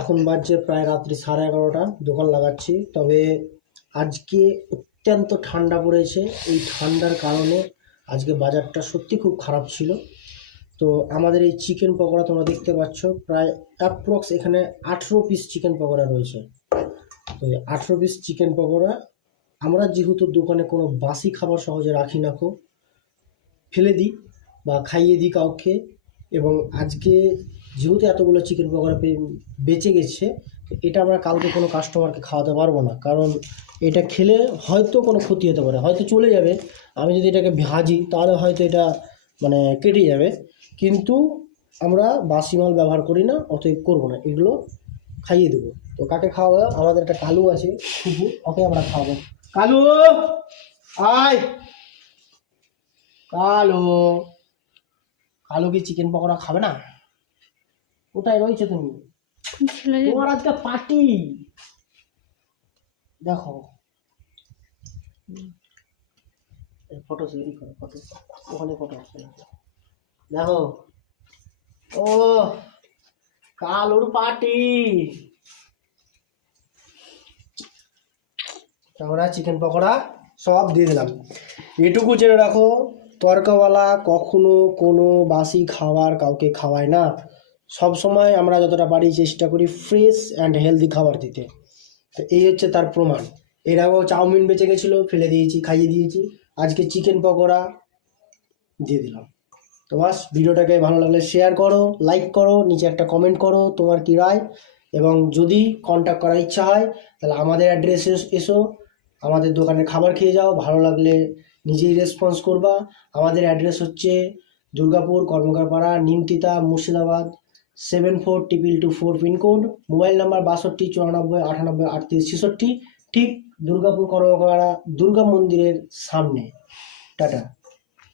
এখন বাজছে প্রায় রাত্রি 11:30, দোকান লাগাচ্ছি। তবে আজকে অত্যন্ত ঠান্ডা পড়েছে, এই ঠান্ডার কারণে আজকে বাজারটা সত্যি খুব খারাপ ছিল। তো আমাদের এই চিকেন পকোড়া তোমরা দেখতে পাচ্ছ, প্রায় অ্যাপ্রক্স এখানে 18 পিস চিকেন পকোড়া রয়েছে। তো 18 পিস চিকেন পকোড়া আমরা যেহেতু দোকানে কোনো বাসি খাবার সহজে রাখি না, খুব ফেলে দিই বা খাইয়ে দিই কাউকে। এবং আজকে যেহেতু এতগুলো চিকেন পকোড়া বেঁচে গেছে, এটা আমরা কালকে কোনো কাস্টমারকে খাওয়াতে পারবো না, কারণ এটা খেলে হয়তো কোনো ক্ষতি হতে পারে, হয়তো চলে যাবে। আমি যদি এটাকে ভাজি তাহলে হয়তো এটা মানে কেটে যাবে, কিন্তু আমরা বাসি মাল ব্যবহার করি না, অতএব করবো না, এগুলো খাইয়ে দেবো। তো কাকে খাওয়াবো? আমাদের একটা কালু আছে, কুকুর, ওকে আমরা খাওয়াবো। কালু আয়, কালো, কালো কি চিকেন পকোড়া খাবে না? কোথায় রয়েছে তুমি? তোমার আজকে পার্টি, দেখো ফটো তৈরি করো, ফটো ওখানে ফটো আছে, দেখো ও কালোর পার্টি। আমরা চিকেন পকোড়া সব দিয়ে দিলাম। এটুকু জেনে রাখো, তরকাওয়ালা কখনো কোনো বাসি খাবার কাউকে খাওয়ায় না। সব সময় আমরা যতটা পারি চেষ্টা করি ফ্রেশ অ্যান্ড হেলদি খাবার দিতে। তো এই হচ্ছে তার প্রমাণ। এর আগেও চাউমিন বেঁচে গেছিলো, ফেলে দিয়েছি, খাইয়ে দিয়েছি। আজকে চিকেন পকোড়া দিয়ে দিলাম। তো বাস, ভিডিওটাকে ভালো লাগলে শেয়ার করো, লাইক করো, নিচে একটা কমেন্ট করো তোমার কী রায়। এবং যদি কন্ট্যাক্ট করার ইচ্ছা হয় তাহলে আমাদের অ্যাড্রেসে এসো, আমাদের দোকানে খাবার খেয়ে যাও, ভালো লাগলে নিজেই রেসপন্স করবা। আমাদের অ্যাড্রেস হচ্ছে Durgapur, Karmakarpara, Nimtita, Murshidabad 742224 pincode. Mobile number 62 94 98 38 66, ঠিক দুর্গাপুর কর্মকারপাড়া দুর্গা মন্দিরের সামনে। টাটা।